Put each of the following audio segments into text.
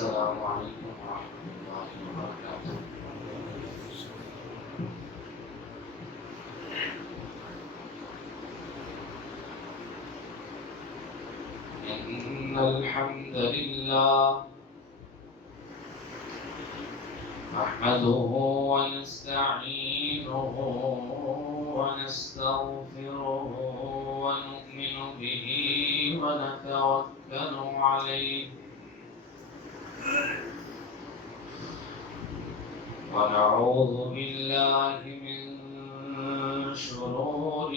السلام عليكم ورحمة الله وبركاته. إن الحمد لله نحمده ونستعينه ونستغفره ونؤمن به ونتوكل عليه ونعوذ بالله من شرور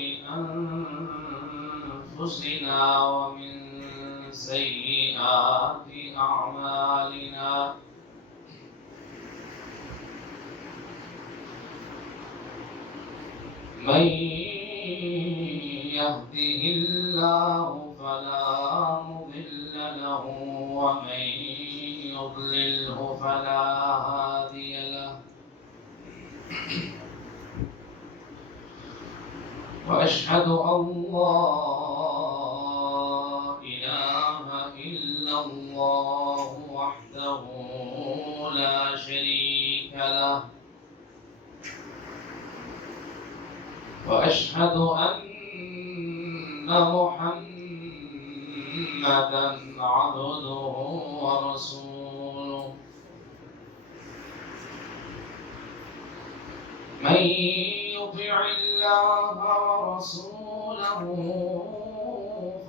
أنفسنا ومن سيئات أعمالنا من يهده الله فلا مضل له ومن يضلله فلا هادي له وأشهد أن لا إله إلا الله وحده لا شريك له وأشهد أن محمدًا عبده ورسوله من يطع الله ورسوله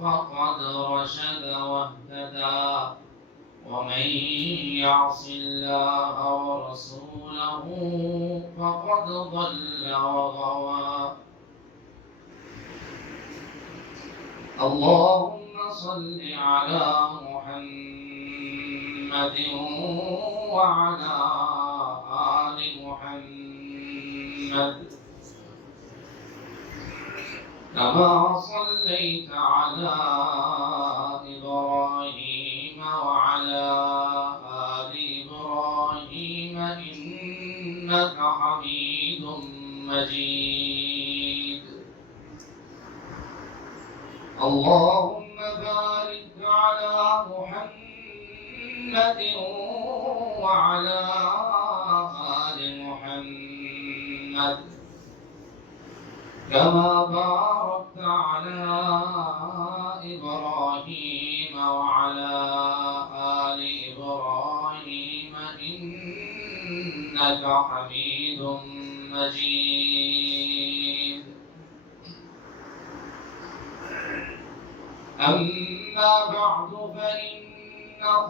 فقد رشد واهتدى ومن يعص الله ورسوله فقد ضل وغوى اللهم صل على محمد وعلى آل محمد كما صليت على إبراهيم وعلى آل إبراهيم إنك حميد مجيد اللهم بارك على محمد وعلى آل محمد كما باركت على إبراهيم وعلى آل إبراهيم إنك حميد مجيد أما بعد فإن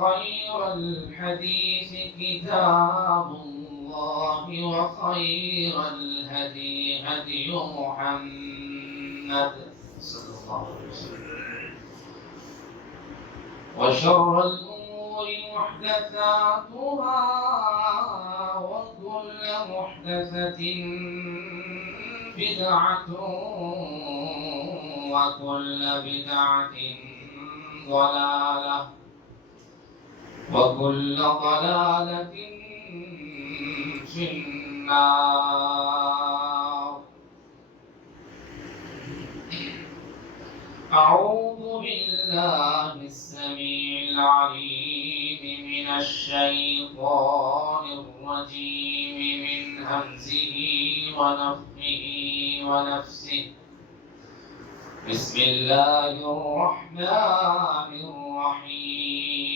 خير الحديث كتاب الله وخير الهدي هدي محمد صلى الله عليه وسلم وشر الأمور محدثاتها وكل محدثة بدعة وكل بدعة ضلالة وكل ضلالة في النار أعوذ بالله السميع العليم من الشيطان الرجيم من همزه ونفخه ونفسه بسم الله الرحمن الرحيم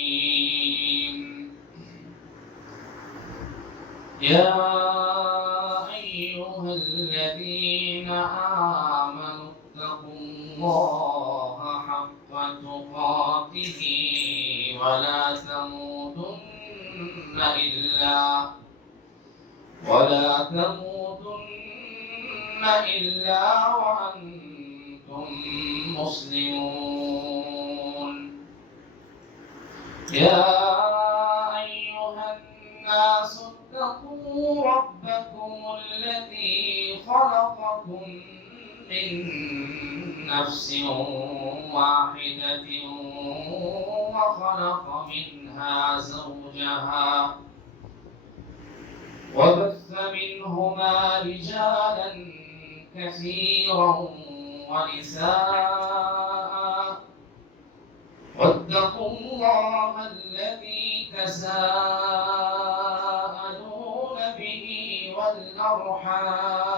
يا أيها الذين آمنوا اتقوا الله حق تقاته ولا تموتن إلا وأنتم مسلمون يا أيها الناس اتقوا ربكم الذي خلقكم من نفس واحدة وخلق منها زوجها وبث منهما رجالا كثيرا ونساء واتقوا الله الذي تساءلون به والأرحام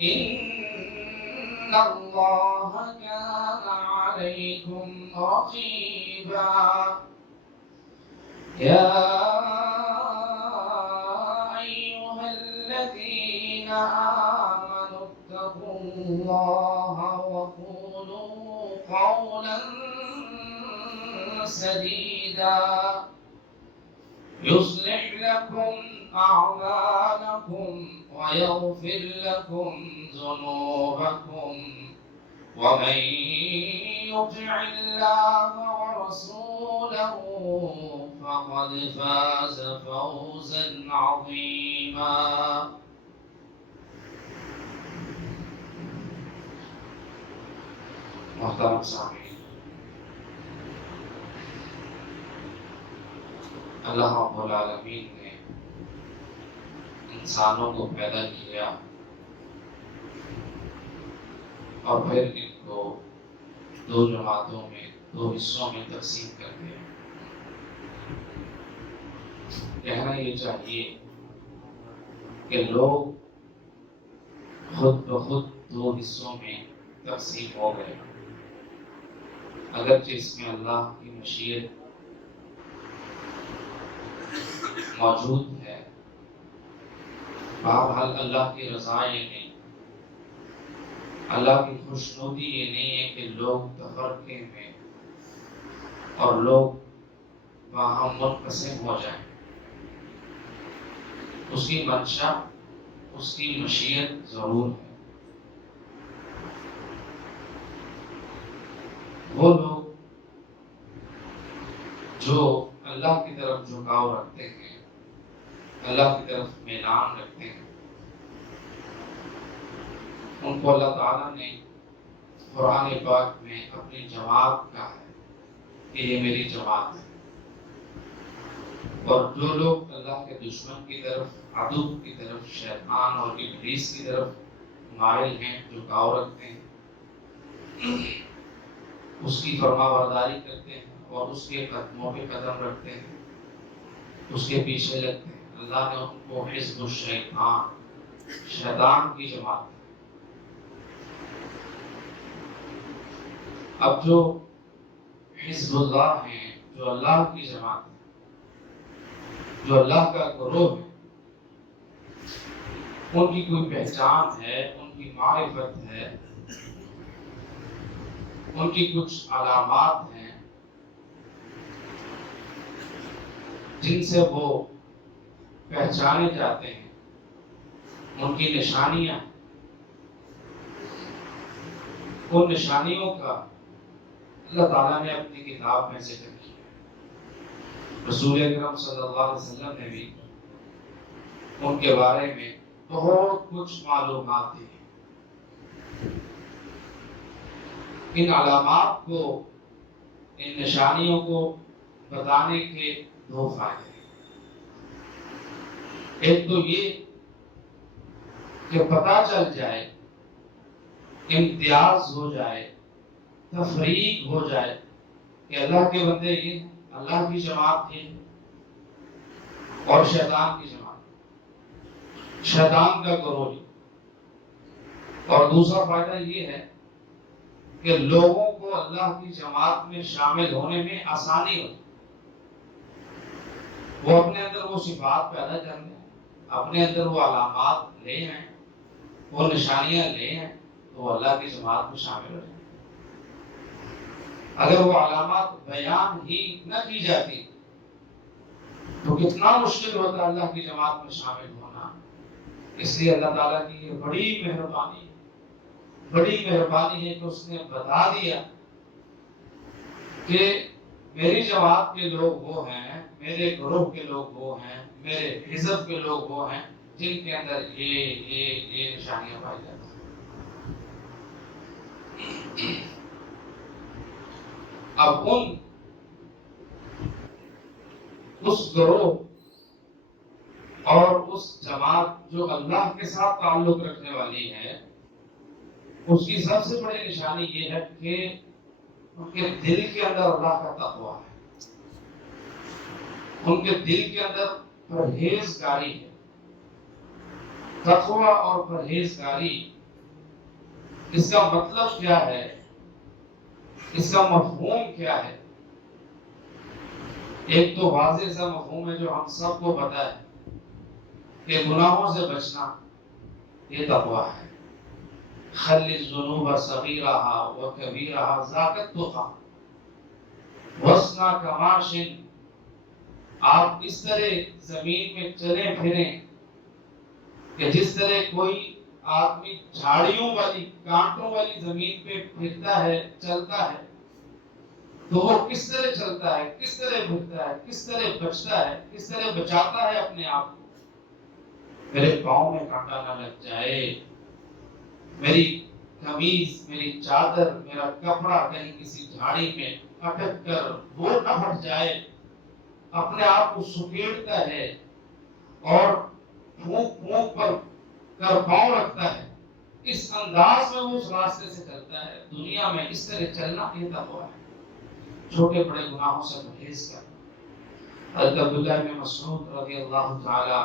إن الله كان عليكم رقيبا يا أيها الذين آمنوا اتقوا الله وقولوا قولا سديدا يصلح لكم أعمالكم ويغفر لكم ذنوبكم ومن يطع الله ورسوله فقد فاز فوزا عظيما محترم سامعین، اللہ رب العالمین نے انسانوں کو پیدا کیا اور پھر ان کو دو جماعتوں میں، دو حصوں میں تقسیم کر دیا۔ کہنا یہ چاہیے کہ لوگ خود بخود دو حصوں میں تقسیم ہو گئے، اگرچہ اس میں اللہ کی مشیت موجود ہے، بہرحال اللہ کی رضا یہ نہیں، اللہ کی خوشنودی یہ نہیں ہے کہ لوگ تفرقے میں اور لوگ باہم منقسم ہو جائیں۔ اس کی منشا، اس کی مشیت ضرور ہے۔ وہ لوگ جو اللہ کی طرف جھکاؤ رکھتے ہیں، اللہ کی طرف میلان رکھتے ہیں، ان کو اللہ تعالیٰ نے قرآن پاک میں اپنی جماعت کہا ہے کہ یہ میری جماعت ہے۔ اور جو لوگ اللہ کے دشمن کی طرف، عدو کی طرف، شیطان اور ابلیس کی طرف مائل ہیں، جھکاؤ رکھتے ہیں، اس کی فرما برداری کرتے ہیں اور اس کے قدموں پہ قدم رکھتے ہیں، اس کے پیچھے لگتے ہیں، اللہ نے ان کو حزب الشیطان، شیطان کی جماعت۔ اب جو حزب اللہ ہیں، جو اللہ کی جماعت ہے، جو اللہ کا گروہ ہے، ان کی کوئی پہچان ہے، ان کی معرفت ہے، ان کی کچھ علامات ہیں جن سے وہ پہچانے جاتے ہیں، ان کی نشانیاں، ان نشانیوں کا اللہ تعالیٰ نے اپنی کتاب میں ذکر کیا۔ رسول اکرم صلی اللہ علیہ وسلم نے بھی ان کے بارے میں بہت کچھ معلومات دی۔ ان علامات کو، ان نشانیوں کو بتانے کے دو فائدے ہیں۔ ایک تو یہ کہ پتہ چل جائے، امتیاز ہو جائے، تفریق ہو جائے کہ اللہ کے بندے یہ، اللہ کی جماعت یہ اور شیطان کی جماعت، شیطان کا گروہ۔ اور دوسرا فائدہ یہ ہے کہ لوگوں کو اللہ کی جماعت میں شامل ہونے میں آسانی ہو، وہ اپنے اندر وہ صفات پیدا کر لیں، اپنے اندر وہ علامات لے آئیں، وہ نشانیاں لے آئیں، تو وہ اللہ کی جماعت میں شامل ہو جائیں۔ اگر وہ علامات بیان ہی نہ کی جاتی تو کتنا مشکل ہوتا اللہ کی جماعت میں شامل ہونا۔ اس لیے اللہ تعالیٰ کی یہ بڑی مہربانی ہے کہ اس نے بتا دیا کہ میری جماعت کے لوگ وہ ہیں، میرے گروہ کے لوگ وہ ہیں، میرے حزب کے لوگ وہ ہیں جن کے اندر یہ نشانیاں پائی جاتی ہیں۔ اب اس گروہ اور اس جماعت جو اللہ کے ساتھ تعلق رکھنے والی ہے، اس کی سب سے بڑی نشانی یہ ہے کہ ان کے دل کے اندر اللہ کا تقویٰ ہے۔ ان کے دل کے اندر پرہیزگاری ہے. تقوی اور پرہیزگاری، اس کا مطلب کیا ہے، اس کا مفہوم کیا ہے؟ ایک تو واضح سا مفہوم ہے جو ہم سب کو پتا ہے کہ گناہوں سے بچنا یہ تقوی ہے. خل الذنوب صغیرہا وکبیرہا ذاک التقی واسنع کماشٍ. آپ اس طرح زمین میں چلیں پھریں کہ جس طرح کوئی آدمی جھاڑیوں والی کانٹوں والی زمین پہ پھرتا ہے، چلتا ہے، تو وہ کس طرح چلتا ہے، کس طرح پھرتا ہے، کس طرح بچتا ہے، کس طرح بچاتا ہے اپنے آپ کو. میرے پاؤں میں کانٹا نہ لگ جائے، میری قمیض، میری چادر، میرا کپڑا کہیں کسی جھاڑی میں اٹک کر وہ نہ پھٹ جائے. اپنے آپ کو سکیڑتا ہے اور پھونک پھونک پر کر پاؤں رکھتا ہے. اس انداز میں وہ اس راستے سے چلتا ہے. دنیا میں اس طرح چلنا یہ تقوی ہے. چھوٹے بڑے گناہوں سے پرہیز کرنا. حضرت عبداللہ بن مسعود رضی اللہ تعالی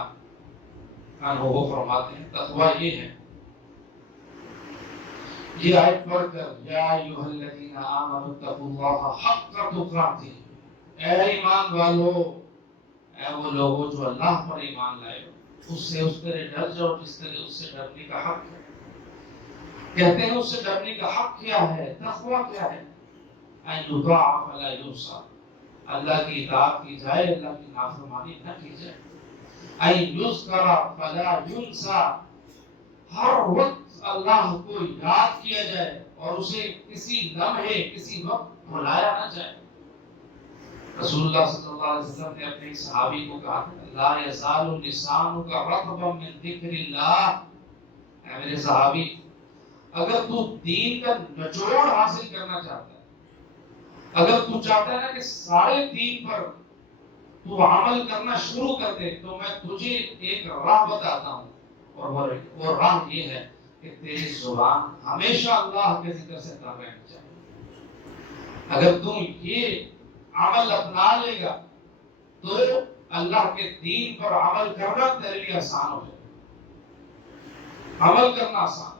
عنہ وہ فرماتے ہیں تقوی یہ ہے، یہ آیت پڑھ کر یا ایھا الذین آمنوا اتقوا اللہ حق تقاتہ، اے ایمان والو، اے وہ لوگوں جو اللہ پر ایمان لائے ہو، اس طرح ڈر جاؤ جس طرح اس سے ڈرنے کا حق ہے. کہتے ہیں اس سے ڈرنے کا حق کیا ہے، تقوی کیا ہے؟ ان یطاع فلا یعصى، اللہ کی اطاعت کی جائے، اللہ کی نافرمانی نہ کی جائے. ان یذکر فلا ینسى، ہر وقت اللہ کو یاد کیا جائے اور اسے کسی لمحے کسی وقت بھلایا نہ جائے. رسول اللہ صلی اللہ علیہ وسلم نے اپنے صحابی کو کہا لا یزال لسانک رطبا من ذکر اللہ. اے میرے صحابی، اگر تو دین کا نچوڑ حاصل کرنا چاہتا ہے، اگر تو چاہتا ہے نا کہ سارے دین پر تو عمل کرنا شروع کر دے، تو میں تجھے ایک راہ بتاتا ہوں، اور وہ راہ یہ ہے کہ تیری زبان ہمیشہ اللہ کے ذکر سے تر رہنی چاہیے. اگر تم یہ عمل اپنا لے گا تو اللہ کے دین پر عمل کرنا تیرے لیے آسان ہو جائے. عمل کرنا آسان.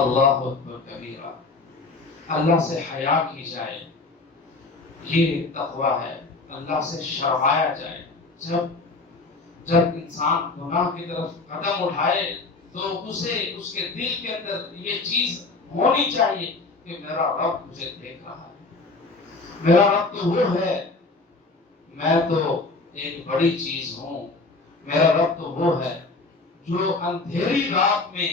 اللہ اکبر کبیرہ، اللہ سے حیا کی جائے، یہ تقوی ہے. اللہ سے شرمایا جائے. جب انسان گناہ کی طرف قدم اٹھائے تو اسے اس کے دل کے اندر یہ چیز ہونی چاہیے کہ میرا رب مجھے دیکھ رہا ہے، میرا رب تو وہ ہے، میں تو ایک بڑی چیز ہوں. میرا رب تو وہ ہے جو اندھیری رات میں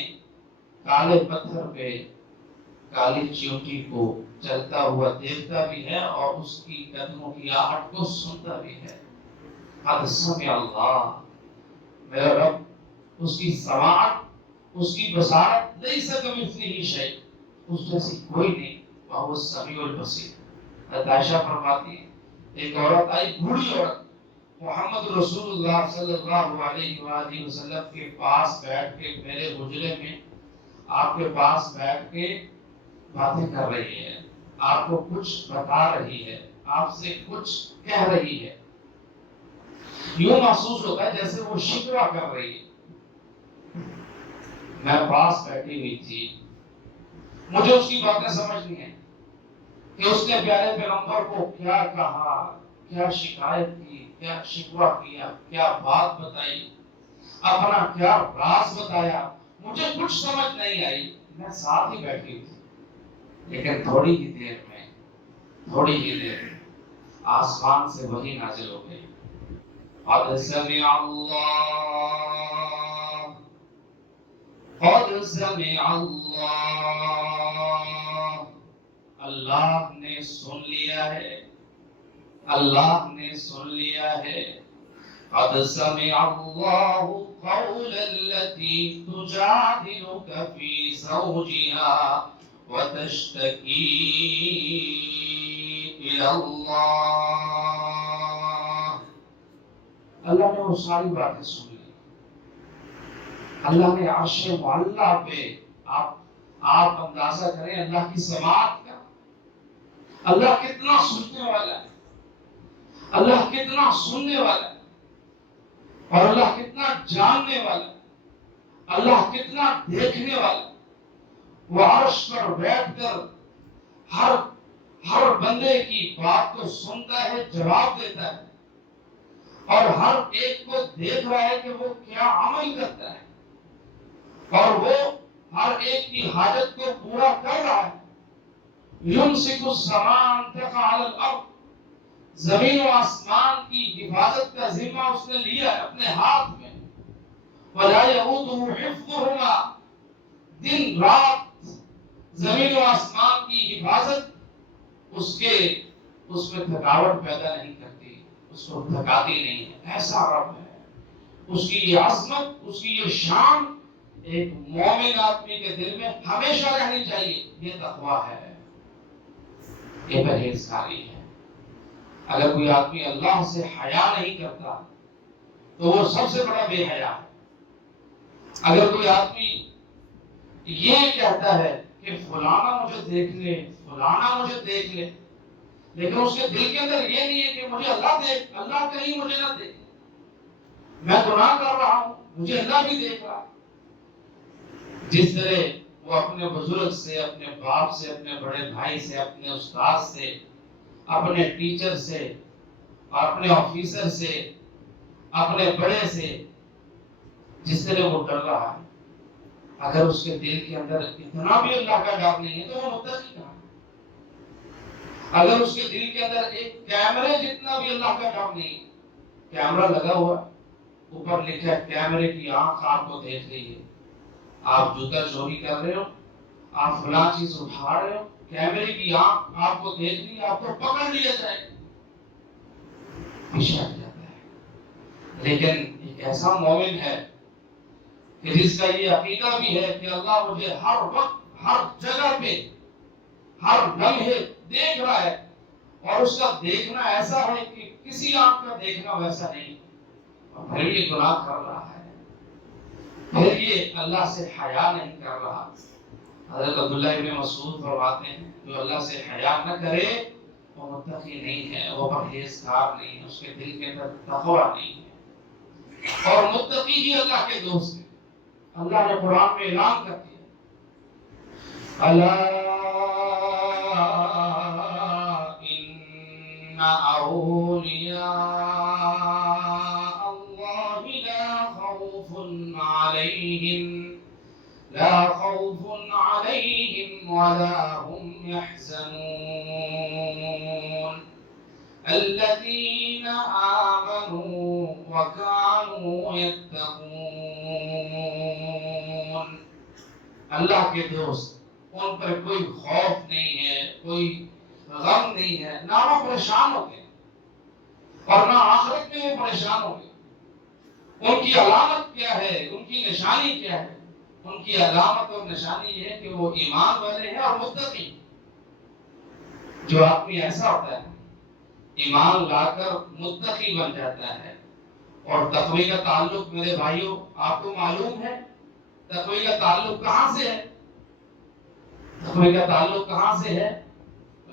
کالے پتھر پہ کالی چیونٹی کو چلتا ہوا دیکھتا بھی ہے اور اس کی قدموں کی آہٹ کو سنتا بھی ہے. قد سمع اللہ، میرا رب، اس کی سماعت، اس کی بصارت لیس کمثلہ شیء، اس جیسی کوئی نہیں، وہو السمیع البصیر. حضرت عائشہ فرماتی ہیں ایک عورت آئی، بوڑھی عورت، محمد رسول اللہ صلی اللہ علیہ وآلہ وسلم کے پاس بیٹھ کے، میرے حجرے میں آپ کے پاس بیٹھ کے باتیں کر رہی ہے، آپ کو کچھ بتا رہی ہے، آپ سے کچھ کہہ رہی ہے. یوں محسوس ہوتا ہے جیسے وہ شکوہ کر رہی ہے. میں پاس بیٹھی ہوئی تھی، مجھے اس کی باتیں سمجھنی ہیں کہ اس نے پیارے پیغمبر کو کیا کہا، کیا شکایت کی، کیا شکوہ کیا، کیا بات بتائی، اپنا کیا راز بتایا. مجھے کچھ سمجھ نہیں آئی، میں ساتھ ہی بیٹھی تھی. لیکن تھوڑی ہی دیر میں آسمان سے وحی نازل ہو گئی. قد سمع اللہ، قد سمع اللہ، اللہ نے سن لیا ہے، اللہ نے سن لیا ہے. قد سمع اللہ قول التي تجادلك في زوجها وتشتكي إلى اللہ. اللہ نے وہ ساری باتیں سن لی. اللہ نے عرش معلیٰ پہ، آپ اندازہ کریں اللہ کی سماعت کا، اللہ کتنا سننے والا ہے. اللہ کتنا سننے والا ہے اور اللہ کتنا جاننے والا ہے، اللہ کتنا دیکھنے والا ہے۔ وہ عرش پر بیٹھ کر ہر بندے کی بات کو سنتا ہے، جواب دیتا ہے، اور ہر ایک کو دیکھ رہا ہے کہ وہ کیا عمل کرتا ہے، اور وہ ہر ایک کی حاجت کو پورا کر رہا ہے۔ یمسک السماء ان تقع علی الارض، زمین و آسمان کی حفاظت کا ذمہ اس نے لیا ہے اپنے ہاتھ میں۔ ولا یؤودہ حفظہما، دن رات زمین و آسمان کی حفاظت اس میں تھکاوٹ پیدا نہیں کرتی، اس کو تھکاتی نہیں ہے۔ ایسا رب ہے، اس کی یہ عظمت، اس کی یہ شان ایک مومن آدمی کے دل میں ہمیشہ رہنی چاہیے۔ یہ تقویٰ ہے، یہ پرہیزگاری ہے۔ اگر کوئی آدمی اللہ سے حیا نہیں کرتا تو وہ سب سے بڑا بے حیا ہے۔ اگر کوئی آدمی یہ کہتا ہے کہ فلانا مجھے دیکھ لے، فلانا مجھے دیکھ لے، لیکن اس کے دل کے اندر یہ نہیں ہے کہ مجھے اللہ دیکھ، اللہ کہیں مجھے نہ دیکھ، میں گناہ کر رہا ہوں، مجھے اللہ بھی دیکھ رہا۔ جس طرح وہ اپنے بزرگ سے، اپنے باپ سے، اپنے بڑے بھائی سے، اپنے استاد سے، اپنے ٹیچر سے، اپنے آفیسر سے، اپنے بڑے سے جس طرح وہ ڈر رہا ہے، اگر اس کے دل کے اندر اتنا بھی اللہ کا ڈر نہیں ہے تو وہ متقی کہاں ہے؟ اگر اس کے دل کے اندر ایک کیمرے جتنا بھی اللہ کا ڈر نہیں، کیمرہ لگا ہوا اوپر لکھا ہے کیمرے کی آنکھ آپ کو دیکھ رہی ہے، آپ جوتا چوری کر رہے ہو، آپ فلاں چیز اٹھا رہے ہو، کیمرے کی آنکھ آپ کو دیکھ رہی ہے، آپ کو پکڑ لیا جائے گا، پیچھے ہٹ جاتا ہے۔ لیکن ایک ایسا مومن ہے کہ جس کا یہ عقیدہ بھی ہے کہ اللہ مجھے ہر وقت، ہر جگہ پہ، ہر لمحے دیکھ رہا ہے، اور اس کا دیکھنا ایسا ہے کہ کسی آنکھ کا دیکھنا ویسا نہیں، اور پھر یہ گناہ کر رہا ہے، پھر یہ اللہ سے حیا نہیں کر رہا۔ حضرت عبداللہ ابن مسعود فرماتے ہیں جو اللہ سے حیا نہ کرے وہ متقی نہیں ہے، وہ پرہیزگار نہیں ہے، اس کے دل کے اندر تقویٰ نہیں ہے۔ اور متقی ہی اللہ کے دوست ہیں۔ اللہ نے قرآن میں اعلان کر دیا، الا ان اولیاء اللہ لا خوف عليهم ولا هم يحزنون الذين آمنوا وكانوا يتقون۔ اللہ کے دوست، ان پر کوئی خوف نہیں ہے، کوئی غم نہیں ہے، نہ وہ پریشان ہو گئے اور نہ آخرت میں وہ پریشان ہو گئے۔ ان کی علامت کیا ہے، ان کی نشانی کیا ہے؟ ان کی علامت اور نشانی یہ ہے کہ وہ ایمان والے ہیں اور متقی۔ جو آدمی ایسا ہوتا ہے ایمان لا کر متقی بن جاتا ہے۔ اور تقوی کا تعلق میرے بھائیوں آپ کو معلوم ہے تقوی کا تعلق کہاں سے ہے؟ تقوی کا تعلق کہاں سے ہے؟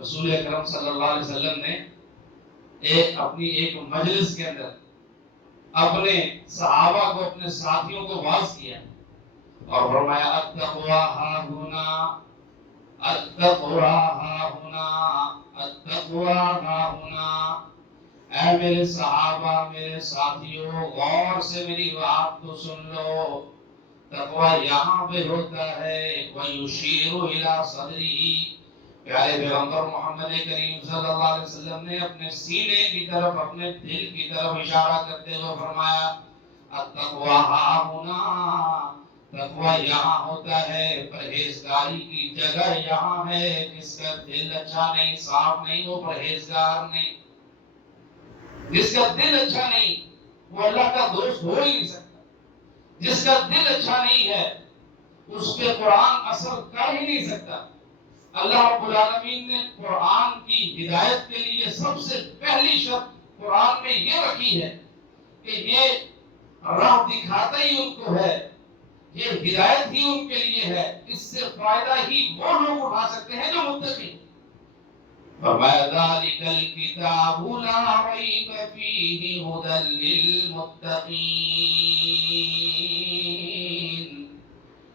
رسول اکرم صلی اللہ علیہ وسلم نے اپنی ایک مجلس کے اندر اپنے صحابہ کو، اپنے ساتھیوں کو واعظ کیا اور فرمایا التقوی ہاہنا، التقوی ہاہنا، التقوی ہاہنا۔ اے میرے صحابہ، میرے ساتھیوں، غور سے میری بات کو سن لو، تقوی یہاں پہ ہوتا ہے۔ وَيُشِيرُ إِلَى صَدْرِهِ، پیارے پیغمبر محمد کریم صلی اللہ علیہ وسلم نے اپنے سینے کی طرف، اپنے دل کی طرف اشارہ کرتے ہوئے فرمایا التقوی ہاہنا، تقوی یہاں ہوتا ہے، پرہیزگاری کی جگہ یہاں ہے۔ جس کا دل اچھا نہیں، صاف نہیں، وہ پرہیزگار نہیں۔ جس کا دل اچھا نہیں وہ اللہ کا دوست ہو ہی نہیں سکتا۔ جس کا دل اچھا نہیں ہے اس پہ قرآن اثر کر ہی نہیں سکتا۔ اللہ رب العالمین نے قرآن کی ہدایت کے لیے سب سے پہلی شرط قرآن میں یہ رکھی ہے کہ یہ راہ دکھاتا ہی ان کو ہے، یہ ہدایت ہی ان کے لیے ہے، اس سے فائدہ ہی وہ لوگ اٹھا سکتے ہیں جو متقی۔ فرمایا ذالک الکتاب لا ریب فیہ ھدی للمتقین،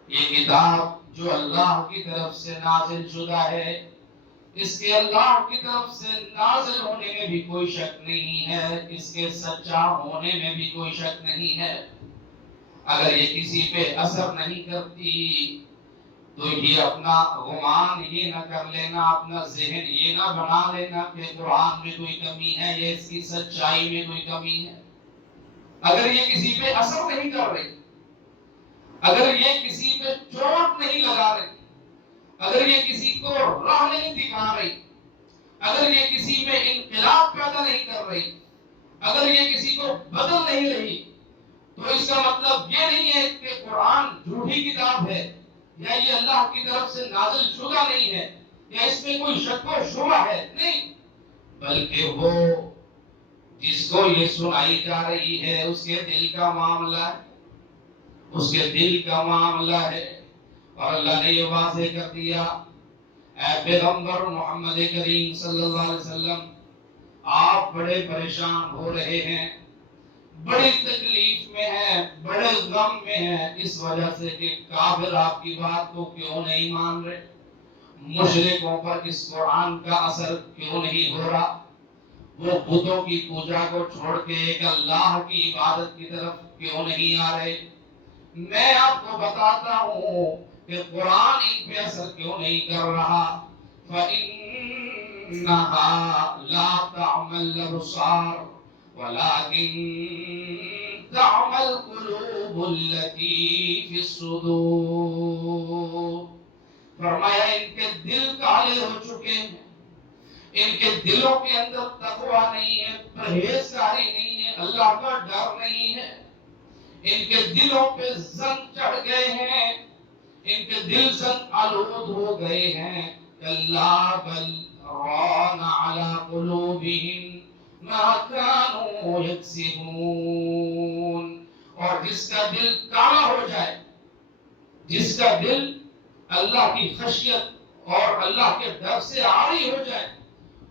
یہ کتاب جو اللہ کی طرف سے نازل شدہ ہے، اس کے اللہ کی طرف سے نازل ہونے میں بھی کوئی شک نہیں ہے، اس کے سچا ہونے میں بھی کوئی شک نہیں ہے۔ اگر یہ کسی پہ اثر نہیں کرتی تو یہ اپنا گمان یہ نہ کر لینا، اپنا ذہن یہ نہ بنا لینا کہ قرآن میں کوئی کمی ہے یا اس کی سچائی میں کوئی کمی ہے۔ اگر یہ کسی پہ اثر نہیں کر رہی، اگر یہ کسی پہ چوٹ نہیں لگا رہی، اگر یہ کسی کو راہ نہیں دکھا رہی، اگر یہ کسی میں انقلاب پیدا نہیں کر رہی، اگر یہ کسی کو بدل نہیں رہی، تو اس کا مطلب یہ نہیں ہے کہ قرآن جھوٹی کتاب ہے یا یہ اللہ کی طرف سے نازل شدہ نہیں ہے یا اس میں کوئی شک و شبہ ہے، نہیں، بلکہ وہ جس کو یہ سنائی جا رہی ہے اس کے دل کا معاملہ ہے، اس کے دل کا معاملہ ہے۔ اور اللہ نے یہ واضح کر دیا، اے پیغمبر محمد کریم صلی اللہ علیہ وسلم، آپ بڑے پریشان ہو رہے ہیں، بڑی تکلیف میں ہیں، بڑے غم میں ہیں، اس وجہ سے کہ کافر آپ کی بات کو کیوں نہیں مان رہے، مشرکوں پر اس قرآن کا اثر کیوں نہیں ہو رہا، وہ بتوں کی پوجا کو چھوڑ کے ایک اللہ کی عبادت کی طرف کیوں نہیں آ رہے۔ میں آپ کو بتاتا ہوں کہ قرآن ان پہ اثر کیوں نہیں کر رہا۔ فَإِنَّهَا لَا تَعْمَى الْأَبْصَارُ وَلَكِنْ تَعْمَى الْقُلُوبُ الَّتِي فِي الصُّدُورِ، فرمایا ان کے دل کالے ہو چکے ہیں، ان کے دلوں کے اندر تقویٰ نہیں ہے، پرہیزگاری نہیں ہے، اللہ کا ڈر نہیں ہے، ان کے دلوں پہ زنگ چڑھ گئے ہیں، ان کے دل زنگ آلود ہو گئے ہیں۔ کَلَّا بَلْ رَانَ عَلَىٰ قُلُوبِهِمْ مَا كَانُوا يَكْسِبُونَ، اور جس کا دل کالا ہو جائے، جس کا دل اللہ کی خشیت اور اللہ کے ڈر سے عاری ہو جائے،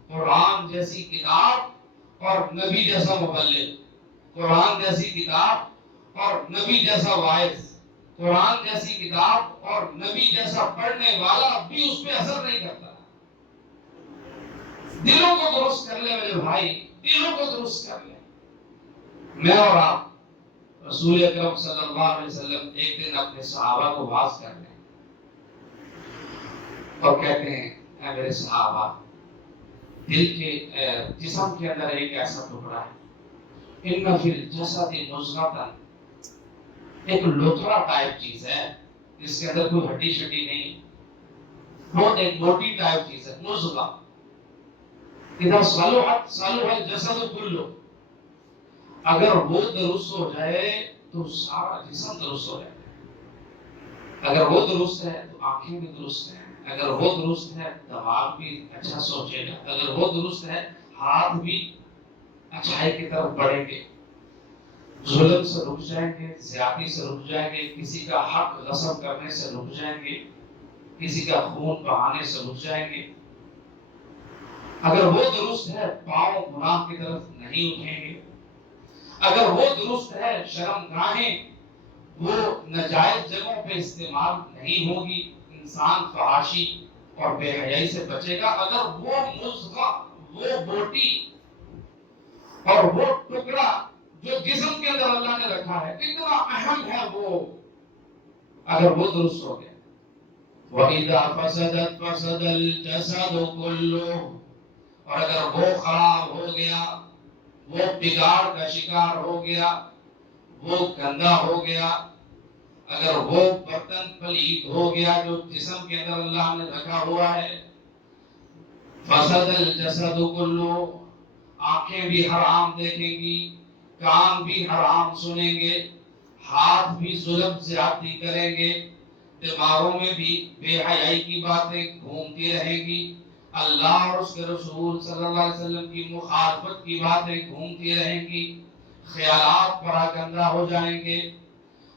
قرآن جیسی کتاب اور نبی جیسا مبلغ، قرآن جیسی کتاب اور نبی جیسا واعظ، قرآن جیسی کتاب اور نبی جیسا پڑھنے والا بھی اس پہ اثر نہیں کرتا۔ دلوں کو درست کر لے میرے بھائی، دلوں کو درست کر لے۔ میں اور آپ رسول اکرم صلی اللہ علیہ وسلم ایک دن اپنے صحابہ کو واعظ کر لیں اور کہتے ہیں، اے میرے صحابہ، دل کے جسم کے اندر ایک ایسا ٹکڑا ہے، ان فی الجسد مضغۃ، ایک لوتھڑا ٹائپ چیز ہے جس کے اندر کوئی ہڈی شڈی نہیں، بہت ایک موٹی ٹائپ چیز ہے، مضغہ، اذا صلحت صلح الجسد کلہ، اگر وہ درست ہو جائے تو سارا جسم درست ہو جائے، اگر وہ درست ہے تو آنکھیں بھی درست ہیں، اگر وہ درست ہے دماغ بھی اچھا سوچے گا، اگر وہ درست ہے ہاتھ بھی اچھائی کی طرف بڑھیں گے، ظلم سے رک جائیں گے، زیادتی سے رک جائیں گے، کسی کا حق غصب کرنے سے رک جائیں گے، کسی کا خون بہانے سے رک جائیں گے۔ اگر وہ درست ہے پاؤں گناہ کی طرف نہیں اٹھیں گے، اگر وہ درست ہے شرم گاہیں وہ ناجائز جگہوں پہ استعمال نہیں ہوگی، انسان فحاشی اور بے حیائی سے بچے گا، اگر وہ مضغہ، وہ بوٹی اور وہ ٹکڑا جو جسم کے اندر اللہ نے رکھا ہے اتنا اہم ہے، وہ اگر وہ درست ہو گیا، وَإِذَا فَسَدَتْ فَسَدَ الْجَسَدُ كُلُّهُ، اور اگر وہ خراب ہو گیا، وہ بگاڑ کا شکار ہو گیا، وہ گندا ہو گیا، اگر وہ برتن پلید ہو گیا جو جسم کے اندر اللہ نے رکھا ہوا ہے، فَسَدَ الْجَسَدُ كُلُّهُ، آنکھیں بھی حرام دیکھیں گی، کان بھی حرام سنیں گے، ہاتھ بھی ظلم زیادتی کریں گے، دماغوں میں بھی بے حیائی کی باتیں گھومتی رہیں گی، اللہ اور اس کے رسول صلی اللہ علیہ وسلم کی مخالفت کی باتیں گھومتی رہیں گی، خیالات پراگندہ ہو جائیں گے،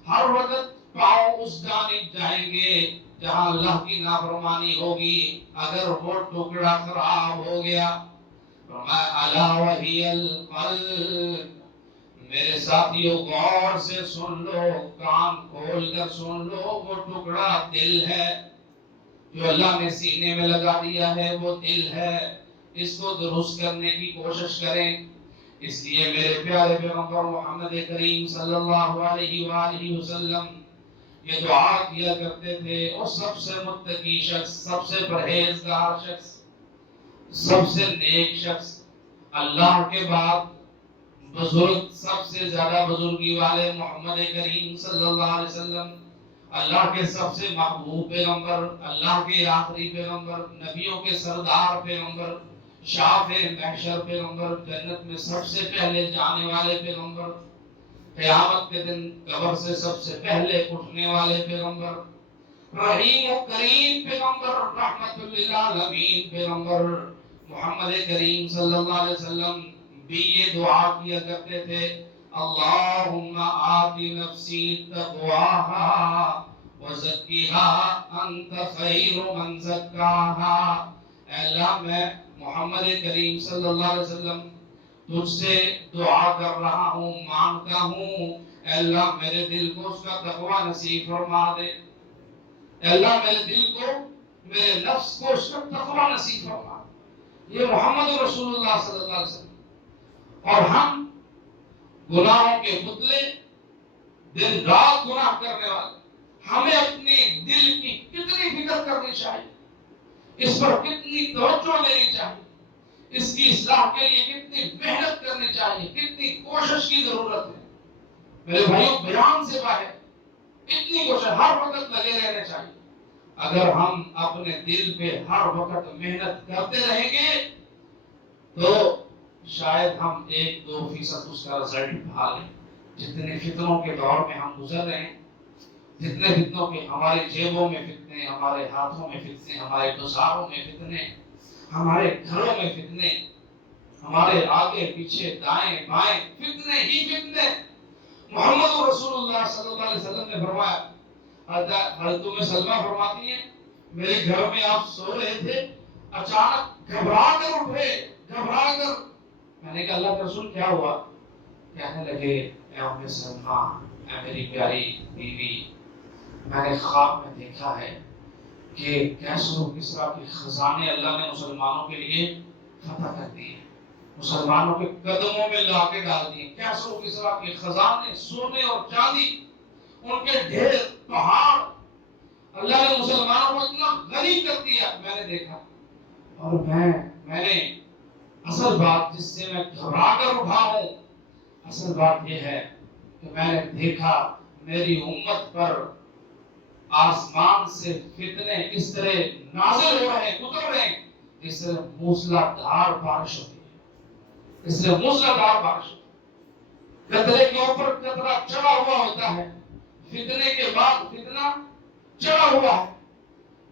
ہر وقت پاؤں اس جانب جائیں گے جہاں اللہ کی نافرمانی ہوگی. اگر وہ ٹکڑا خراب ہو گیا الا وہی القلب. میرے ساتھیوں غور سے سن لو, کان کھول کر سن لو, وہ ٹکڑا دل ہے جو اللہ نے سینے میں لگا دیا ہے, وہ دل ہے. اس کو درست کرنے کی کوشش کریں. اس لیے میرے پیارے پیغمبر محمد کریم صلی اللہ علیہ وآلہ وسلم یہ دعا کیا کرتے تھے. اور سب سے متقی شخص, سب سے پرہیزگار شخص, سب سے نیک شخص, اللہ کے بعد بزرگ, سب سے زیادہ بزرگی والے محمد کریم صلی اللہ علیہ وسلم, اللہ کے سب سے محبوب پیغمبر, اللہ کے آخری پیغمبر, نبیوں کے سردار پیغمبر, شافع محشر پیغمبر, جنت میں سب سے پہلے جانے والے پیغمبر, قیامت کے دن قبر سے سب سے پہلے اٹھنے والے پیغمبر, رحیم و کریم پیغمبر, رحمت للعالمین پیغمبر محمد کریم صلی اللہ علیہ وسلم بھی یہ دعا کیا کرتے تھے. اللہم آت نفسی تقواہا وزکیہا انت خیر من زکاہا. اے اللہ میں محمد کریم صلی اللہ علیہ وسلم تجھ سے دعا کر رہا ہوں, مانگتا ہوں, اے اللہ میرے دل کو اس کا تقوی نصیب فرما دے. اے اللہ میرے دل کو, میرے نفس کو اس کا تقوی نصیب فرما دے. یہ محمد رسول اللہ صلی اللہ علیہ وسلم. اور ہم گناہوں کے پتلے, دن رات گناہ کرنے والے, ہمیں اپنے دل کی کتنی فکر کرنی چاہیے, اس پر کتنی توجہ دینی چاہیے, اس کی اصلاح کے لیے کتنی محنت کرنی چاہیے, کتنی کوشش کی ضرورت ہے. میرے بھائیوں, بیان سے باہر اتنی کوشش, ہر وقت لگے رہنے چاہیے. اگر ہم اپنے دل پہ ہر وقت محنت کرتے رہیں گے تو شاید ہم 1-2% اس کا رزلٹ پا لیں. جتنے فتنوں کے دور میں ہم گزر رہے ہیں, جتنے فتنوں کے, ہمارے جیبوں میں فتنے, ہمارے ہاتھوں میں فتنے, ہمارے گزاروں میں فتنے, ہمارے گھروں میں فتنے, ہمارے آگے پیچھے دائیں بائیں فتنے ہی فتنے. محمد رسول اللہ صلی اللہ علیہ وسلم نے فرمایا, حضرت ام سلمہ فرماتی ہیں میرے گھر میں آپ سو رہے تھے, اچانک گھبرا کر اٹھے, گھبرا کر. میں نے کہا اللہ کے رسول کیا ہوا؟ کہنے لگے اے ام سلمہ, اے میری پیاری بیوی, میں نے خواب میں دیکھا ہے کہ کیسر و کسریٰ کے خزانے اللہ نے مسلمانوں کے لیے فتح کر دیے, مسلمانوں کے قدموں میں لا کے ڈال دیے. کیسر و کسریٰ کے خزانے, سونے اور چاندی, ان کے ڈھیر پہاڑ, اللہ نے مسلمانوں کو اتنا غنی کر دیا. میں نے دیکھا, اور میں نے اصل بات جس سے میں گھبرا کر اٹھا ہوں, اصل بات یہ ہے کہ میں نے دیکھا میری امت پر آسمان سے فتنے اس طرح نازل ہو رہے ہیں, اتر رہے ہیں, اس طرح موسلا دھار بارش ہوتی ہے, اس طرح موسلا دھار بارش ہوتی ہے. قطرے کے اوپر قطرہ چڑھا ہوا ہوتا ہے, فتنے کے بعد فتنہ چڑھا ہوا ہے.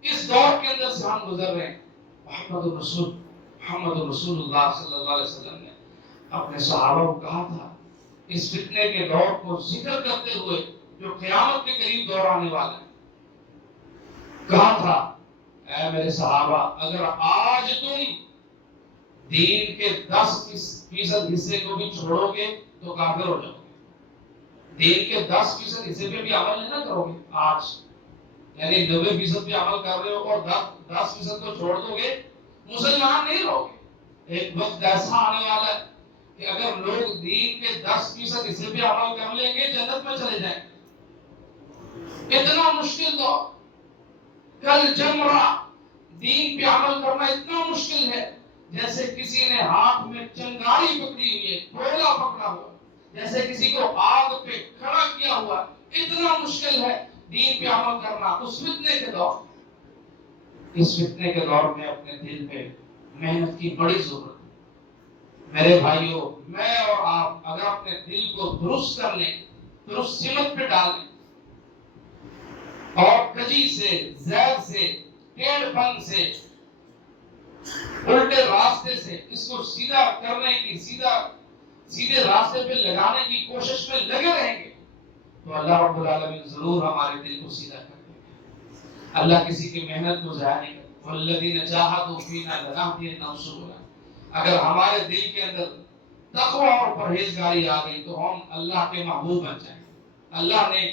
اس دور کے اندر سے ہم گزر رہے ہیں. محمد رسول اللہ صلی اللہ علیہ وسلم نے اپنے صحابہ کو کہا تھا, اس فتنے کے دور کو ذکر کرتے ہوئے جو قیامت کے قریب دور آنے والا ہے, کہا تھا اے میرے صحابہ, اگر آج تم دین کے 10% حصے کو بھی چھوڑو گے تو کافر ہو جاؤ گے. دین کے 10% حصے پہ بھی عمل نہیں نہ کرو گے آج, یعنی 90% پہ عمل کر رہے ہو اور 10% کو چھوڑ دو گے, مسلمان نہیں رہو گے. ایک وقت ایسا آنے والا ہے کہ اگر لوگ دین کے 10% حصے پہ عمل کر لیں گے جنت میں چلے جائیں. اتنا مشکل دور, کل جمرہ, دین پہ عمل کرنا اتنا مشکل ہے جیسے کسی نے ہاتھ میں چنگاری پکڑی ہوئی ہے, کوئلہ پکڑا ہوا, جیسے کسی کو آگ پہ کھڑا کیا ہوا. اتنا مشکل ہے دین پہ عمل کرنا اس فتنے کے دور. اس فتنے کے دور میں اپنے دل پہ محنت کی بڑی ضرورت ہے. میرے بھائیوں, میں اور آپ اگر اپنے دل کو درست کر لیں, درست سمت پہ ڈال لیں, اور کجی سے, زیب سے, ٹیڑھ پن سے, الٹے راستے سے اس کو سیدھا کرنے کی, سیدھے راستے پہ لگانے کی کوشش میں لگے رہیں گے تو اللہ رب العالمین ضرور ہمارے دل کو سیدھا کر دے گا. اللہ کسی کی محنت کو ضائع نہیں کرتا. والذین جاہدوا فینا لنہدینہم سبلنا. اگر ہمارے دل کے اندر تقوی اور پرہیزگاری آ گئی تو ہم اللہ کے محبوب بن جائیں. اللہ نے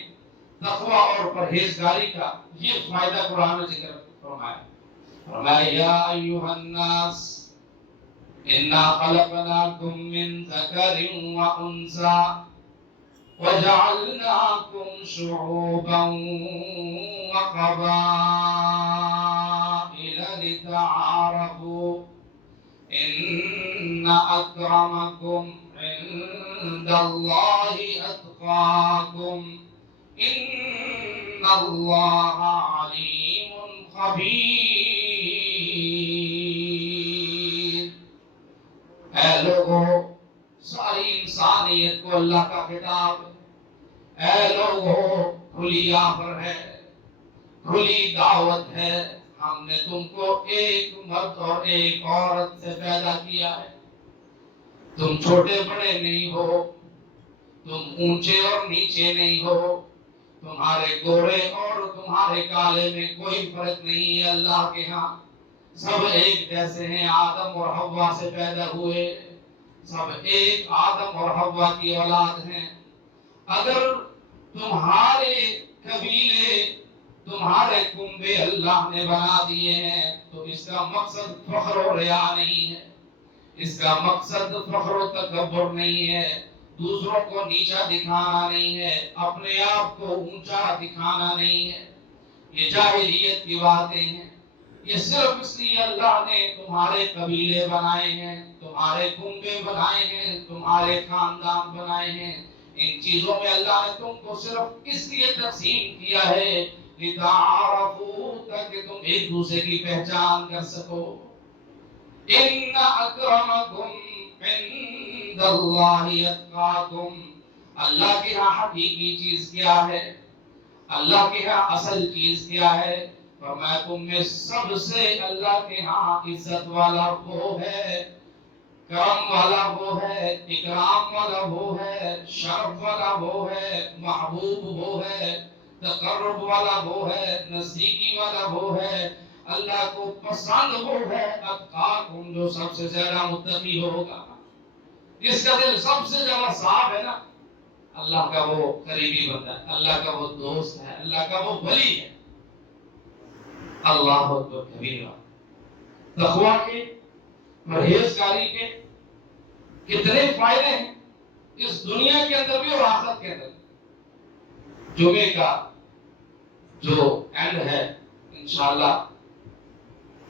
تقوی اور پرہیزگاری کا یہ فائدہ قرآن میں ذکر فرمایا. فرمایا یا ایھا الناس انا خلقناکم من ذکر و انثی وجعلناکم شعوبا وقبائل لتعارفوا ان اکرمکم عند اللہ اتقاکم ان اللہ علیم خبیر. اے لوگوں، ساری انسانیت کو اللہ کا خطاب ہے. اے لوگوں، کھلی آفر ہے، کھلی دعوت ہے. ہم نے تم کو ایک مرد اور ایک عورت سے پیدا کیا ہے. تم چھوٹے بڑے نہیں ہو، تم اونچے اور نیچے نہیں ہو، تمہارے گورے اور تمہارے کالے میں کوئی فرق نہیں ہے. اللہ کے ہاں سب ایک جیسے ہیں. آدم اور حوا سے پیدا ہوئے، سب ایک آدم اور حوا کی اولاد ہیں. اگر تمہارے قبیلے، تمہارے کنبے اللہ نے بنا دیے ہیں تو اس کا مقصد فخر و ریا نہیں ہے، اس کا مقصد فخر و تکبر نہیں ہے، دوسروں کو نیچا دکھانا نہیں ہے، اپنے آپ کو اونچا دکھانا نہیں ہے. یہ جاہلیت کی باتیں ہیں. یہ صرف اس لیے اللہ نے تمہارے قبیلے بنائے ہیں، تمہارے کنبے بنائے ہیں، تمہارے خاندان بنائے ہیں. ان چیزوں میں اللہ نے تم کو صرف اس لیے تقسیم کیا ہے لتعارفوا، تاکہ تم ایک دوسرے کی پہچان کر سکو. ان اکرمکم عند اللہ اتقاکم. اللہ کے ہاں حقیقی چیز کیا ہے، اللہ کے ہاں اصل چیز کیا ہے؟ فرمایا تم میں سب سے اللہ کے ہاں عزت والا وہ ہے، کرم والا وہ ہے، اکرام والا وہ ہے، شرف والا وہ ہے، محبوب وہ ہے، تقرب والا وہ ہے، نزدیکی والا وہ ہے، اللہ کو پسند وہ ہے. اتقاکم، جو سب سے زیادہ متقی ہوگا، جس کا دل سب سے زیادہ صاف ہے نا، اللہ کا وہ قریبی بندہ ہے، اللہ کا وہ دوست ہے، اللہ کا وہ ولی ہے. اللہ اکبر کبیرہ. تقوی کے، پرہیزگاری کے کتنے فائدے ہیں اس دنیا کے اندر بھی اور آخرت کے اندر. جمعے کا جو اینڈ ہے انشاءاللہ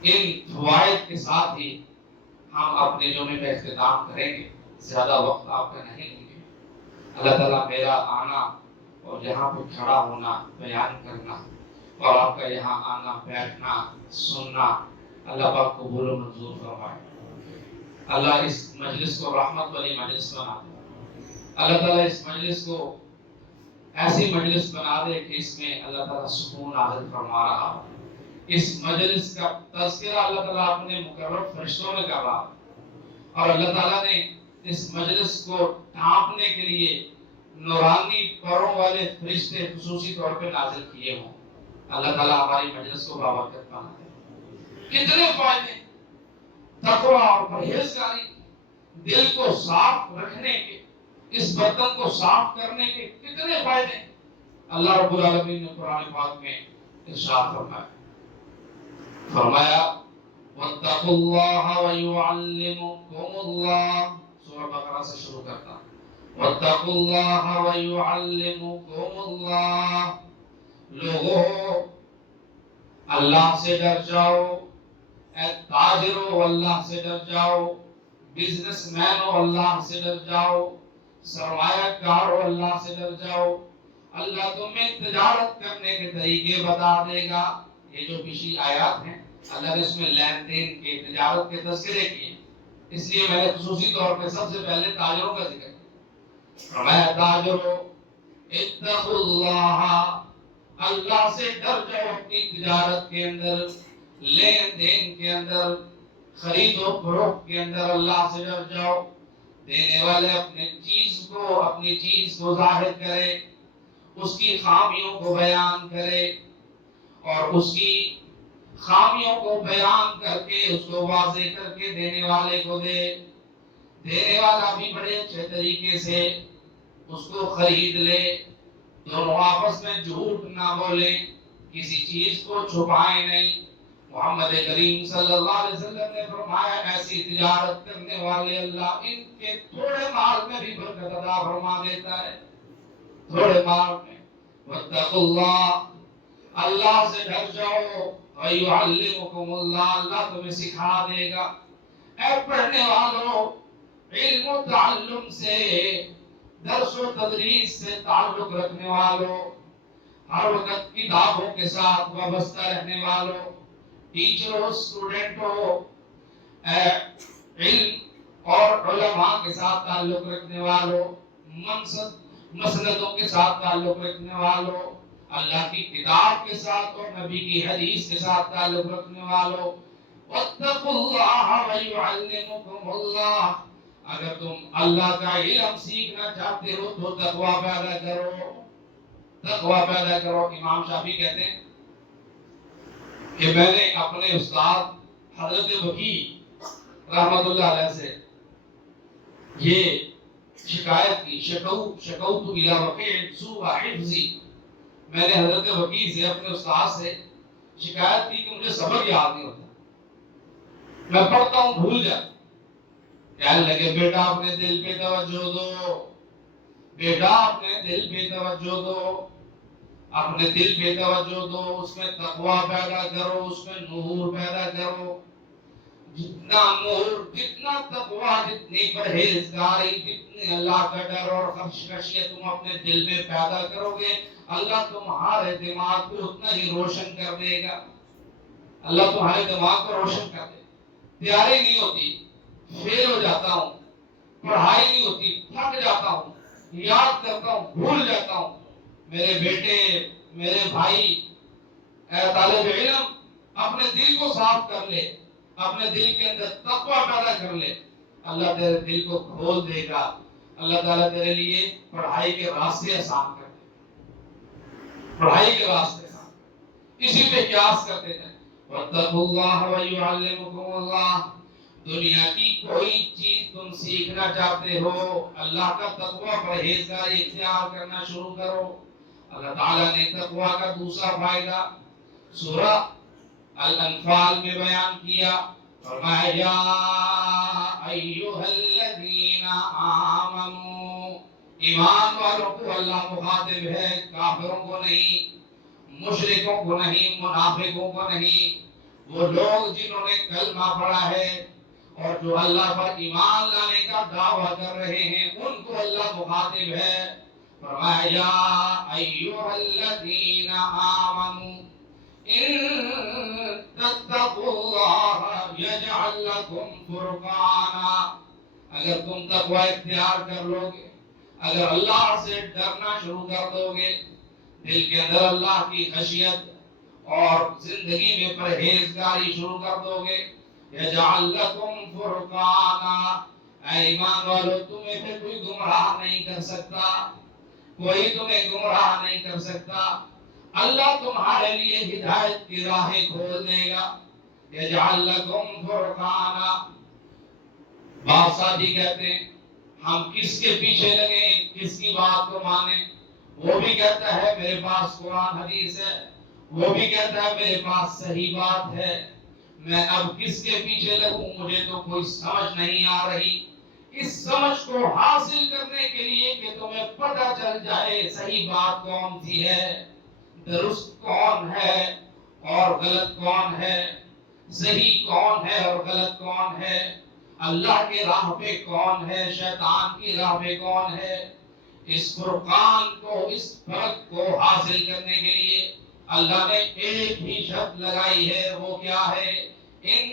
ان فوائد کے ساتھ ہی ہم اپنے جمعے کا اختتام کریں گے. زیادہ وقت آپ کا نہیں لیں گے. اللہ تعالیٰ میرا آنا اور یہاں پہ کھڑا ہونا، بیان کرنا اور آپ کا یہاں آنا، بیٹھنا، سننا اللہ پاک قبول و منظور فرمائے. اللہ اس مجلس کو رحمت والی مجلس بنا دے. اللہ تعالیٰ اس مجلس کو ایسی مجلس بنا دے کہ اس میں اللہ تعالیٰ سکون نازل فرما رہا ہو. اس مجلس کا تذکرہ اللہ تعالیٰ اپنے مقرر فرشتوں نے کرا اور اللہ تعالیٰ نے اس مجلس کو ڈھانپنے کے لیے نورانی پروں والے فرشتے خصوصی طور پہ نازل کیے ہوں. اللہ تعالیٰ ہماری مجلس کو بابرکت بنا دے. کتنے فائدے تقوی اور پرہیزگاری، دل کو صاف رکھنے کے، اس برتن کو صاف کرنے کے کتنے فائدے اللہ رب العالمین نے قرآن پاک میں ارشاد فرمایا. فرمایا واتقوا اللہ ویعلمکم اللہ. سورہ بقرہ سے شروع کرتا ہوں. واتقوا اللہ ویعلمکم اللہ. لوگوں، اللہ سے ڈر جاؤ. اے تاجرو، اللہ سے ڈر جاؤ. بزنس مینو، اللہ سے ڈر جاؤ. سرمایہ کارو، اللہ سے ڈر جاؤ. اللہ تمہیں تجارت کرنے کے طریقے بتا دے گا. یہ جو پچھلی آیات ہیں اللہ نے اس میں لین دین کے، تجارت کے تذکرے کیے، اس لیے میں نے خصوصی طور پہ سب سے پہلے تاجروں کا ذکر کیا. فرمایا تاجرو اتقوا اللہ. اللہ سے ڈر جاؤ. اپنی تجارت کے اندر، لین دین کے اندر، خرید و فروخت کے اندر اللہ سے ڈر جاؤ. دینے والے اپنی چیز کو ظاہر کرے اس کی خامیوں کو بیان کرے اور اس کی خامیوں کو بیان کر کے اس کو واضح کر کے دینے والے کو دے، دینے والا بھی بڑے اچھے طریقے سے اس کو خرید لے، دونوں آپس میں جھوٹ نہ بولے، کسی چیز کو چھپائے نہیں۔ محمد کریم صلی اللہ علیہ وسلم نے فرمایا ایسی تجارت کرنے والے اللہ ان کے تھوڑے مال میں بھی برکت عطا فرما دیتا ہے، تھوڑے مال میں۔ واتقوا اللہ، اللہ سے ڈر جاؤ، وَيُعَلِّمُكُمُ اللہ، اللہ تمہیں سکھا دے گا۔ اے پڑھنے والوں، علم و تعلم سے، درس و تدریس سے تعلق رکھنے والوں، ہر وقت کتابوں کے ساتھ وابستہ رہنے والوں، ٹیچروں، اسٹوڈنٹوں، علم اور علماء کے ساتھ تعلق رکھنے والوں، مسندوں کے ساتھ تعلق رکھنے والوں، اللہ کی کتاب کے ساتھ اور نبی کی حدیث کے ساتھ تعلق رکھنے والوں، واتقوا اللہ ویعلمکم اللہ، اگر تم اللہ کا علم سیکھنا چاہتے ہو تو تقوی پیدا کرو، تقوی پیدا کرو۔ امام شافعی کہتے ہیں کہ میں نے اپنے استاد حضرت وکی رحمت اللہ علیہ سے یہ شکایت کی، شکوت الی وقیع سوء حفظی، میں نے حضرت وکی سے، اپنے استاد سے شکایت کی کہ مجھے سبق یاد نہیں ہوتا، میں پڑھتا ہوں بھول جاتا۔ کہنے لگے بیٹا اپنے دل پہ توجہ دو، بیٹا اپنے دل پہ توجہ دو، اپنے دل پہ توجہ دو، اس میں تقوی پیدا کرو، اس میں نور پیدا کرو۔ جتنا نور، جتنا تقوی، جتنی پرہیزگاری، جتنی اللہ کا ڈر اور خشیت تم اپنے دل میں پیدا کرو گے، اللہ تمہارے دماغ کو اتنا ہی روشن کر دے گا، اللہ تمہارے دماغ کو روشن کر دے گا۔ تیاری نہیں ہوتی، فیل ہو جاتا ہوں، پڑھائی نہیں ہوتی، تھک جاتا ہوں، یاد کرتا ہوں، بھول جاتا ہوں۔ میرے بیٹے، میرے بھائی، اے طالب علم، اپنے دل کو صاف کر لے، اپنے دل کے اندر تقوی پیدا کر لے، اللہ تیرے دل کو کھول دے گا، اللہ تعالیٰ تیرے لیے پڑھائی کے راستے آسان کر دے گا، پڑھائی کے راستے آسان، اسی پہ قیاس کرتے تھے۔ واتقوا اللہ ویعلمکم اللہ، دنیا کی کوئی چیز تم سیکھنا چاہتے ہو، اللہ کا تقوی پرہیزگاری اختیار کرنا شروع کرو۔ اللہ تعالیٰ نے تقوی کا دوسرا فائدہ سورہ الانفال میں بیان کیا، فرمایا یا ایھا الذین آمنوا، ایمان والوں کو اللہ مخاطب ہے، کافروں کو نہیں، مشرکوں کو نہیں، منافقوں کو نہیں، وہ لوگ جنہوں نے کلمہ پڑھا ہے اور جو اللہ پر ایمان لانے کا دعویٰ کر رہے ہیں، ان کو اللہ مخاطب ہے۔ فرمایا یا ایھا الذین آمنوا ان تتقوا اللہ یجعل لکم فرقانا، اگر تم تقوی اختیار کر لو گے، اگر اللہ سے ڈرنا شروع کر دو گے، دل کے اندر اللہ کی خشیت اور زندگی میں پرہیزگاری شروع کر دو گے، یجعل لکم فرقانا، اے ایمان والو تمہیں پھر کوئی گمراہ نہیں کر سکتا، کوئی تمہیں گمراہ نہیں کر سکتا، اللہ تمہارے لیے ہدایت کی راہیں کھول دے گا، یجعل لکم فرقانا۔ بعض ساتھی کہتے ہیں ہم کس کے پیچھے لگیں، کس کی بات کو مانیں، وہ بھی کہتا ہے میرے پاس قرآن حدیث ہے، وہ بھی کہتا ہے میرے پاس صحیح بات ہے، میں اب کس کے پیچھے لگوں، مجھے تو کوئی سمجھ نہیں آ رہی۔ اس سمجھ کو حاصل کرنے کے لیے کہ تمہیں پتہ چل جائے صحیح بات کون سی ہے، درست کون ہے اور غلط کون ہے، صحیح کون ہے اور غلط کون ہے، اللہ کے راہ پہ کون ہے، شیطان کی راہ پہ کون ہے، اس فرقان کو، اس فرق کو حاصل کرنے کے لیے اللہ نے ایک ہی شرط لگائی ہے، وہ کیا ہے؟ ان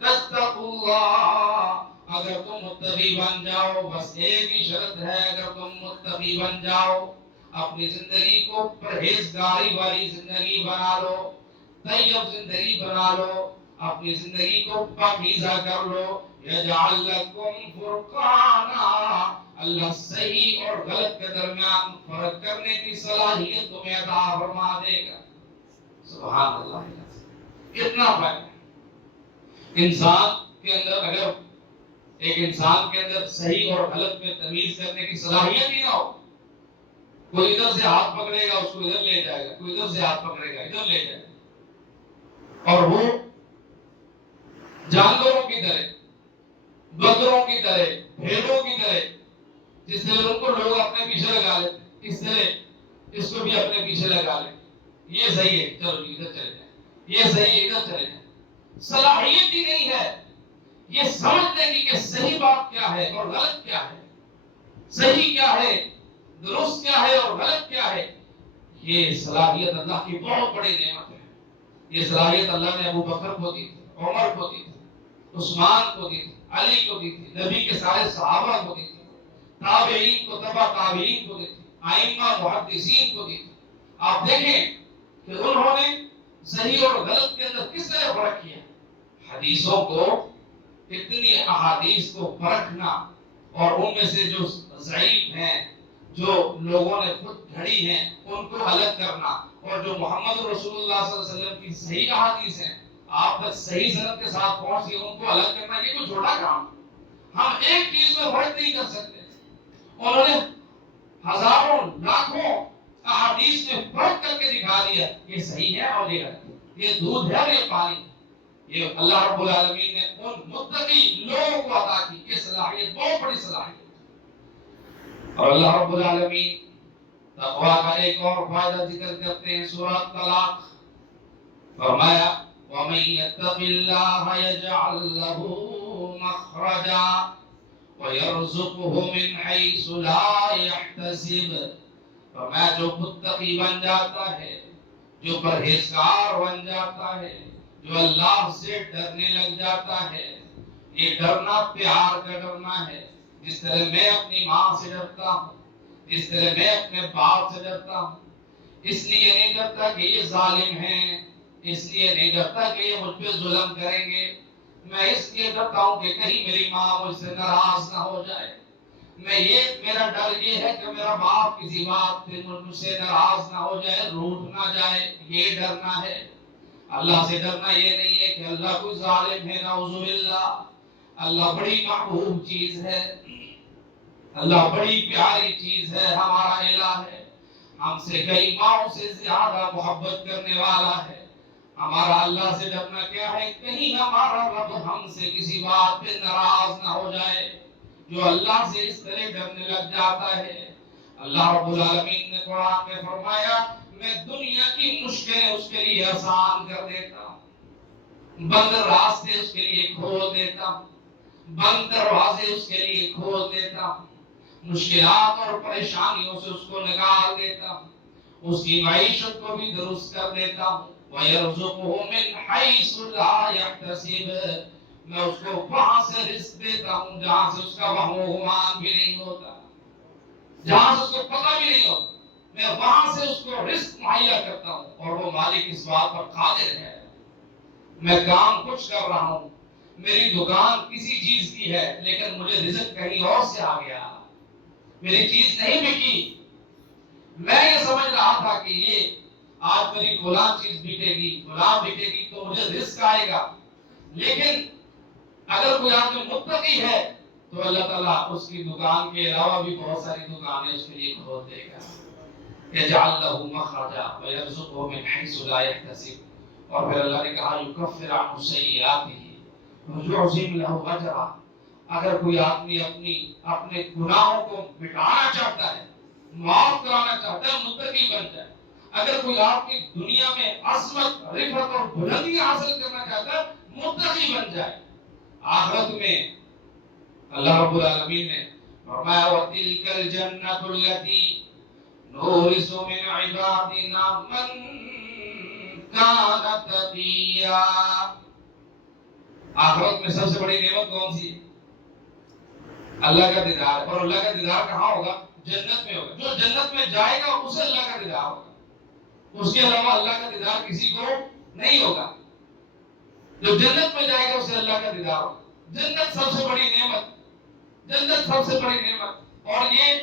تتقوا اللہ، اگر تم متقی بن جاؤ، بس ایک ہی شرط ہے، اگر تم متقی بن جاؤ، اپنی زندگی کو پرہیزگاری والی زندگی بنا لو، طیب زندگی بنا لو، اپنی زندگی کو پاکیزہ کر لو، یجعل لکم فرقانا، اللہ صحیح اور غلط کے درمیان فرق کرنے کی صلاحیت تمہیں عطا فرما دے گا. سبحان اللہ. کتنا فرق ہے انسان کے اندر. اگر ایک انسان کے اندر صحیح اور غلط میں تمیز کرنے کی صلاحیت ہی نہ ہو, کوئی ادھر سے ہاتھ پکڑے گا اس کو ادھر لے جائے گا, کوئی ادھر سے ہاتھ پکڑے گا ادھر لے جائے گا, اور وہ جانوروں کی طرح, بکروں کی طرح, بھیڑوں کی طرح, جس طرح ان کو لوگ اپنے پیچھے لگا لیتے, اس طرح اس کو بھی اپنے پیچھے لگا لیں. یہ صحیح ہے, چلو جی ادھر چلے جائیں, یہ صحیح ہے, ادھر چلے جائیں. صلاحیت ہی نہیں ہے یہ سمجھنے کی کہ صحیح بات کیا ہے اور غلط کیا ہے, صحیح کیا ہے, درست کیا ہے اور غلط کیا ہے. یہ صلاحیت اللہ کی بہت بڑی نعمت ہے. یہ صلاحیت اللہ نے ابو بکر کو دی تھی, عمر کو دی تھی, عثمان کو دی تھی, علی کو دی تھی, نبی کے سارے صحابہ کو دی تھی, تابعین کو, تبع تابعین کو دی تھی, ائمہ محدثین کو دی تھی. آپ دیکھیں کہ انہوں نے صحیح اور غلط کے اندر کس طرح فرق کیا. حدیثوں کو, اتنی احادیث کو پرکھنا, اور ان میں سے جو ضعیف ہیں, جو لوگوں نے خود گھڑی ہیں, ان کو الگ کرنا, اور جو محمد رسول اللہ صلی اللہ علیہ وسلم کی صحیح احادیث ہیں آپ تک صحیح سند کے ساتھ پہنچ گئی, ان کو الگ کرنا, یہ کوئی چھوٹا کام. ہم ایک چیز میں فرق نہیں کر سکتے. انہوں نے ہزاروں لاکھوں احادیث میں فرق کر کے دکھا دیا, یہ صحیح ہے اور یہ غلط ہے, یہ دودھ ہے اور یہ پانی. یہ اللہ رب العالمین نے ان متقی لوگوں کو عطا کی. یہ صلاحیت بہت بڑی صلاحیت. اور اللہ رب العالمین تقویٰ کا ایک اور فائدہ ذکر کرتے ہیں سورۃ طلاق. فرمایا وَمَن يَتَّقِ اللَّهَ يَجْعَل لَّهُ مَخْرَجًا وَيَرْزُقْهُ مِنْ حَيْثُ لَا يَحْتَسِبُ. فرمایا جو متقی بن جاتا ہے, جو پرہیزگار بن جاتا ہے, جو اللہ سے ڈرنے لگ جاتا ہے. یہ ڈرنا پیار کا ڈرنا ہے. جس طرح میں اپنی ماں سے ڈرتا ہوں, جس طرح میں اپنے باپ سے ڈرتا ہوں, اس لیے نہیں ڈرتا کہ یہ ظالم ہیں, اس لیے نہیں ڈرتا کہ یہ مجھ پہ ظلم کریں گے. میں اس لیے ڈرتا ہوں کہ کہیں میری ماں مجھ سے ناراض نہ ہو جائے. میرا ڈر یہ ہے کہ میرا باپ کسی بات پہ مجھ سے ناراض نہ ہو جائے, روٹھ نہ جائے. یہ ڈرنا ہے. اللہ سے ڈرنا یہ نہیں ہے کہ اللہ کوئی ظالم ہے, نعوذ باللہ. اللہ بڑی محبوب چیز ہے, اللہ بڑی پیاری چیز ہے, ہمارا الہ ہے, ہم سے کئی ماؤں سے زیادہ محبت کرنے والا ہے. ہمارا اللہ سے ڈرنا کیا ہے, کہیں ہمارا رب ہم سے کسی بات پہ ناراض نہ ہو جائے. جو اللہ سے اس طرح ڈرنے لگ جاتا ہے, اللہ رب العالمین نے قرآن میں فرمایا میں دنیا کی مشکلیں اس کے لیے آسان کر دیتا ہوں, بند راستے اس کے لیے کھول دیتا ہوں, بند دروازے اس کے لیے کھول دیتا ہوں, مشکلات اور پریشانیوں سے اس کو نکال دیتا ہوں, اس کی معیشت کو بھی درست کر دیتا ہوں. وَيَرْزُقُهُ مِنْ حَيْثُ لَا يَحْتَسِبُ. میں اس کو وہاں سے رزق دیتا ہوں جہاں سے اس کا وہم و گمان بھی نہیں ہوتا, جہاں سے اس کو پتہ بھی نہیں ہوتا. میں وہاں سے اس کو رزق مہیا کرتا ہوں, اور وہ مالک اس بات پر قادر ہے. میں کام کچھ کر رہا ہوں, میری دکان کسی چیز کی ہے, لیکن مجھے رزق کہیں اور سے آ گیا, میری چیز نہیں بکی. میں یہ سمجھ رہا تھا کہ یہ آج میری فلاں چیز بکے گی, فلاں بکے گی تو مجھے رزق آئے گا. لیکن اگر کوئی آدمی متقی ہے تو اللہ تعالیٰ اس کی دکان کے علاوہ بھی بہت ساری دکانیں اس کے لیے کھول دے گا. يَجْعَلْ لَهُ مَخْرَجًا وَيَرْزُقْهُ مِنْ حَيْثُ لَا يَحْتَسِبُ. اور پھر اللہ نے کہا يُكَفِّرْ عَنْهُ سَيِّئَاتِهِ وَيُعْظِمْ لَهُ أَجْرًا. اگر کوئی آدمی اپنے گناہوں کو مٹانا چاہتا ہے, معاف کرانا چاہتا ہے, متقی بن جائے. اگر کوئی آدمی دنیا میں عظمت, رفعت اور بلندی حاصل کرنا چاہتا ہے, متقی بن جائے. آخرت میں اللہ رب العالمین نے فرمایا وَتِلْكَ الْجَنَّةُ الَّتِي نُورِثُ مِنْ عِبَادِنَا مَنْ كَانَ تَقِيًّا. آخرت میں سب سے بڑی نعمت کون سی ہے؟ اللہ کا دیدار. اور اللہ کا دیدار کہاں ہوگا؟ جنت میں ہوگا. جو جنت میں جائے گا اسے اللہ کا دیدار ہوگا, اس کے علاوہ اللہ کا دیدار کسی کو نہیں ہوگا. جو جنت میں جائے گا اسے اللہ کا دیدار ہوگا. جنت سب سے بڑی نعمت, جنت سب سے بڑی نعمت. اور یہ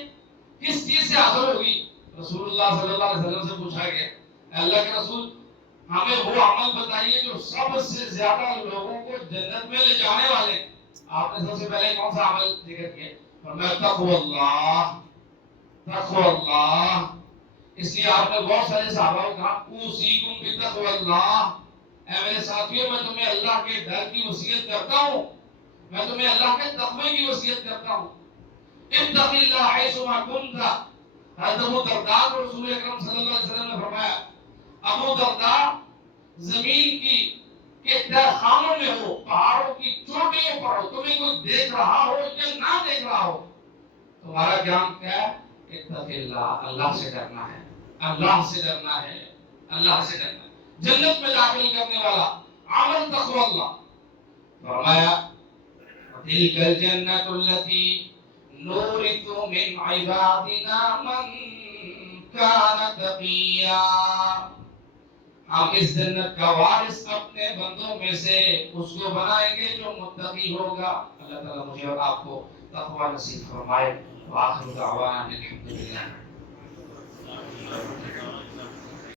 کس چیز سے حاصل ہوگی؟ رسول اللہ صلی اللہ علیہ وسلم سے پوچھا گیا اللہ کے رسول ہمیں وہ عمل بتائیے جو سب سے زیادہ لوگوں کو جنت میں لے جانے والے۔ آپ نے سب سے پہلے کون سا عمل ذکر کیا؟ فرمایا تقوی اللہ، تقوی اللہ۔ اس لیے آپ نے بہت سارے صحابہ کو کہا اوصیکم بتقوی اللہ، اے میرے ساتھیوں میں تمہیں اللہ کے ڈر کی وصیت کرتا ہوں، میں تمہیں اللہ کے تقوی کی وصیت کرتا ہوں۔ اتق اللہ حیثما کنت، حضرت ابو درداء کو رسول اکرم صلی اللہ علیہ وسلم نے فرمایا ابو درداء زمین کی کے تہ خانوں میں ہو، پہاڑوں کی چوٹیوں پر ہو، تمہیں کوئی دیکھ رہا ہو یا نہ دیکھ رہا ہو، تمہارا کام کیا ہے؟ اتق اللہ، اللہ سے ڈرنا ہے، اللہ سے ڈرنا ہے، اللہ سے ڈرنا ہے۔ جنت میں داخل کرنے والا عمل تقوی اللہ۔ فرمایا تلک الجنۃ التي نورث من عبادنا من كان تقيا، ہم اس جنت کا وارث اپنے بندوں میں سے اس کو بنائیں گے جو متقی ہوگا۔ اللہ تعالیٰ مجھے اور آپ کو تقوی نصیب فرمائے۔ وآخر دعوانا الحمد للہ۔